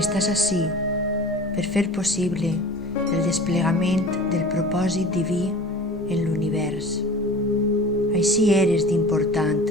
Estàs ací per fer possible el desplegament del propòsit diví en l'univers. Així eres d'important.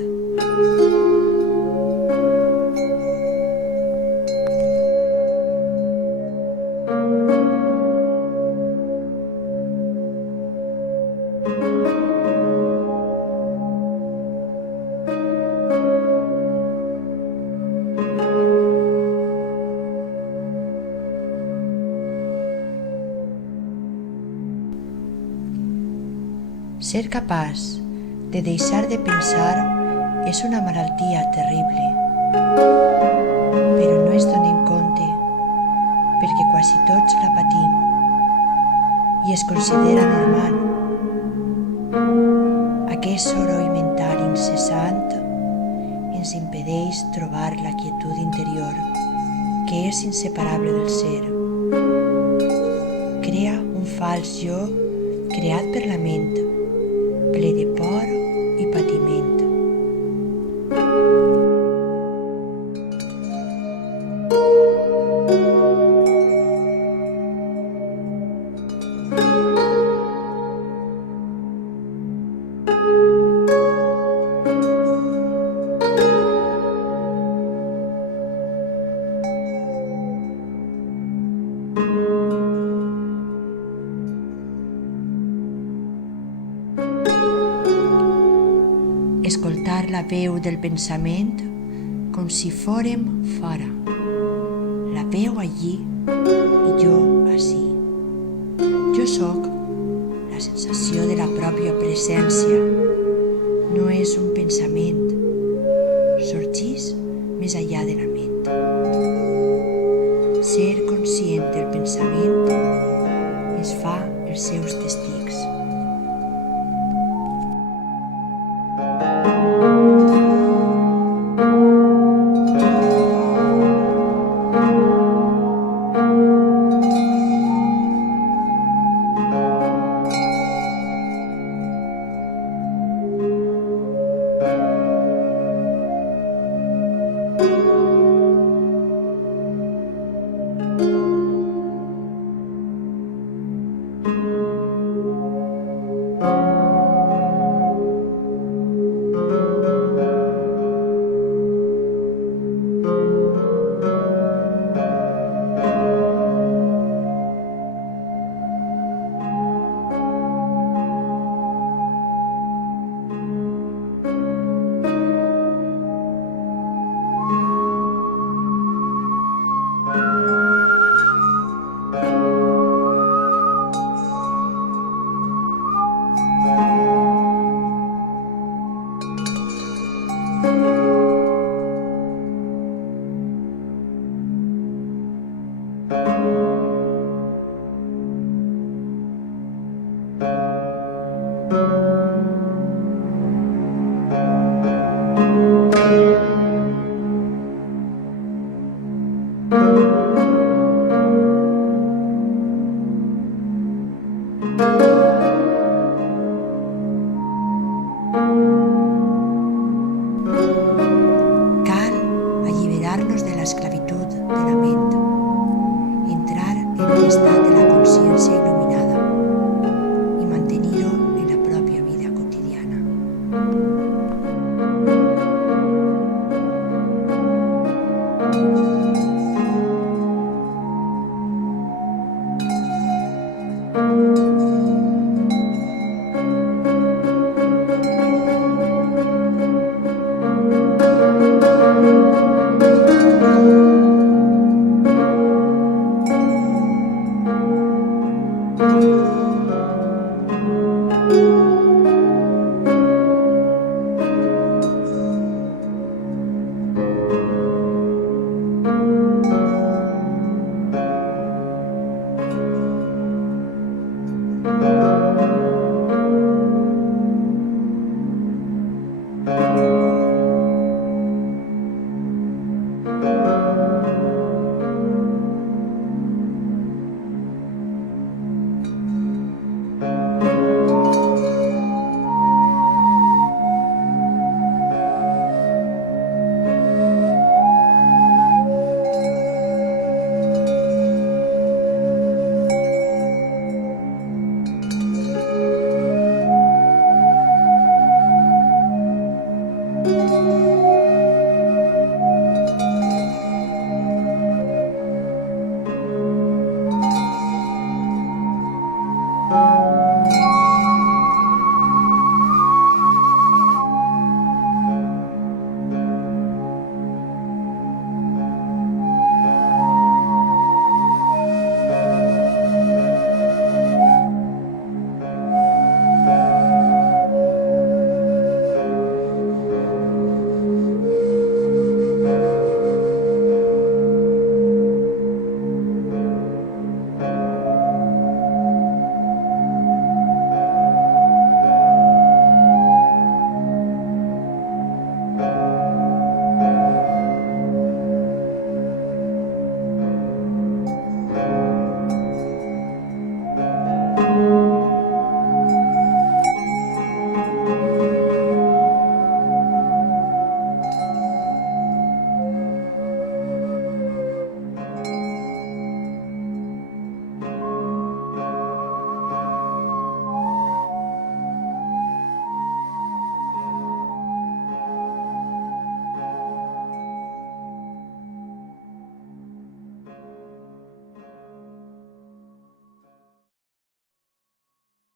Ser capaç de deixar de pensar és una malaltia terrible, però no es donem compte perquè quasi tots la patim i es considera normal. Aquest soroll mental incessant ens impedeix trobar la quietud interior que és inseparable del ser. Crea un fals jo creat per la ment, ple de por i patiment. Escoltar la veu del pensament com si fórem fora, la veu allí i jo ací. Jo sóc la sensació de la pròpia presència, no és un pensament, sorgís més enllà de la ment. Ser conscient del pensament ens fa els seus